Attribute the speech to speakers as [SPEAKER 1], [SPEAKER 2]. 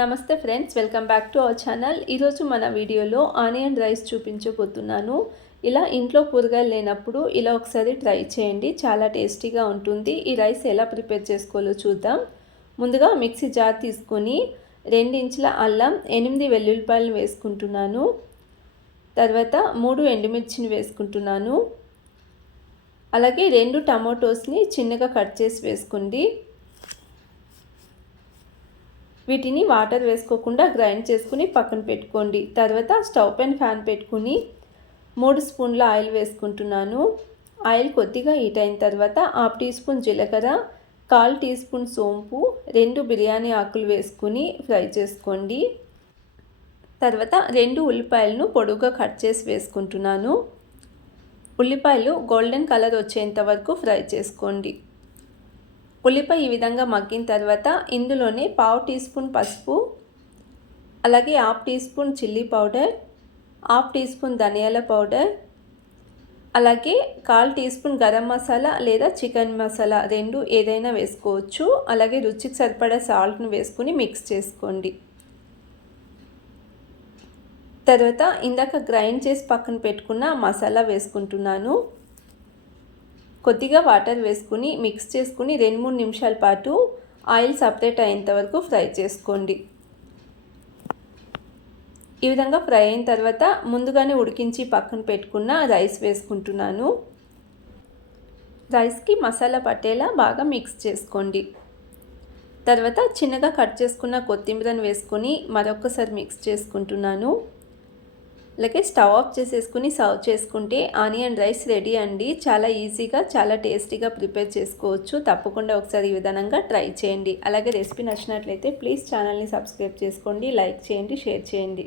[SPEAKER 1] నమస్తే friends welcome back to our channel. ఈరోజు మన వీడియోలో ఆనియన్ రైస్ చూపించబోతున్నాను. ఇలా ఇంట్లో కూరగాయలు లేనప్పుడు ఇలా ఒకసారి ట్రై చేయండి. చాలా టేస్టీగా ఉంటుంది. ఈ రైస్ ఎలా ప్రిపేర్ చేసుకోవాలో చూద్దాం. ముందుగా మిక్సీ జార్ తీసుకొని రెండు ఇంచుల అల్లం ఎనిమిది వెల్లుల్లిపాయలు వేసుకుంటున్నాను. తర్వాత మూడు ఎండుమిర్చిని వేసుకుంటున్నాను. అలాగే రెండు టమాటోస్ని చిన్నగా కట్ చేసి వేసుకోండి. వీటిని వాటర్ వేసుకోకుండా గ్రైండ్ చేసుకుని పక్కన పెట్టుకోండి. తర్వాత స్టవ్ పైన ఫ్యాన్ పెట్టుకుని మూడు స్పూన్ల ఆయిల్ వేసుకుంటున్నాను. ఆయిల్ కొద్దిగా హీట్ అయిన తర్వాత హాఫ్ టీ స్పూన్ జీలకర్ర కాల్ టీ స్పూన్ సోంపు రెండు బిర్యానీ ఆకులు వేసుకుని ఫ్రై చేసుకోండి. తర్వాత రెండు ఉల్లిపాయలను పొడుగుగా కట్ చేసి వేసుకుంటున్నాను. ఉల్లిపాయలు గోల్డెన్ కలర్ వచ్చేంత వరకు ఫ్రై చేసుకోండి. ఉల్లిపాయ ఈ విధంగా మగ్గిన తర్వాత ఇందులోనే పావు టీ స్పూన్ పసుపు అలాగే half teaspoon chilli powder half teaspoon ధనియాల పౌడర్ అలాగే కాల్ టీ స్పూన్ గరం మసాలా లేదా చికెన్ మసాలా రెండు ఏదైనా వేసుకోవచ్చు. అలాగే రుచికి సరిపడా సాల్ట్ను వేసుకుని మిక్స్ చేసుకోండి. తర్వాత ఇందాక గ్రైండ్ చేసి పక్కన పెట్టుకున్న మసాలా వేసుకుంటున్నాను. కొద్దిగా వాటర్ వేసుకుని మిక్స్ చేసుకుని రెండు మూడు నిమిషాల పాటు ఆయిల్ సపరేట్ అయ్యేంత వరకు ఫ్రై చేసుకోండి. ఈ విధంగా ఫ్రై అయిన తర్వాత ముందుగానే ఉడికించి పక్కన పెట్టుకున్న రైస్ వేసుకుంటున్నాను. రైస్కి మసాలా పట్టేలా బాగా మిక్స్ చేసుకోండి. తర్వాత చిన్నగా కట్ చేసుకున్న కొత్తిమీరను వేసుకొని మరొకసారి మిక్స్ చేసుకుంటున్నాను. ఇలాగే స్టవ్ ఆఫ్ చేసేసుకుని సర్వ్ చేసుకుంటే ఆనియన్ రైస్ రెడీ అండి. చాలా ఈజీగా చాలా టేస్టీగా ప్రిపేర్ చేసుకోవచ్చు. తప్పకుండా ఒకసారి ఈ విధానంగా ట్రై చేయండి. అలాగే రెసిపీ నచ్చినట్లయితే ప్లీజ్ ఛానల్ని సబ్స్క్రైబ్ చేసుకోండి లైక్ చేయండి షేర్ చేయండి.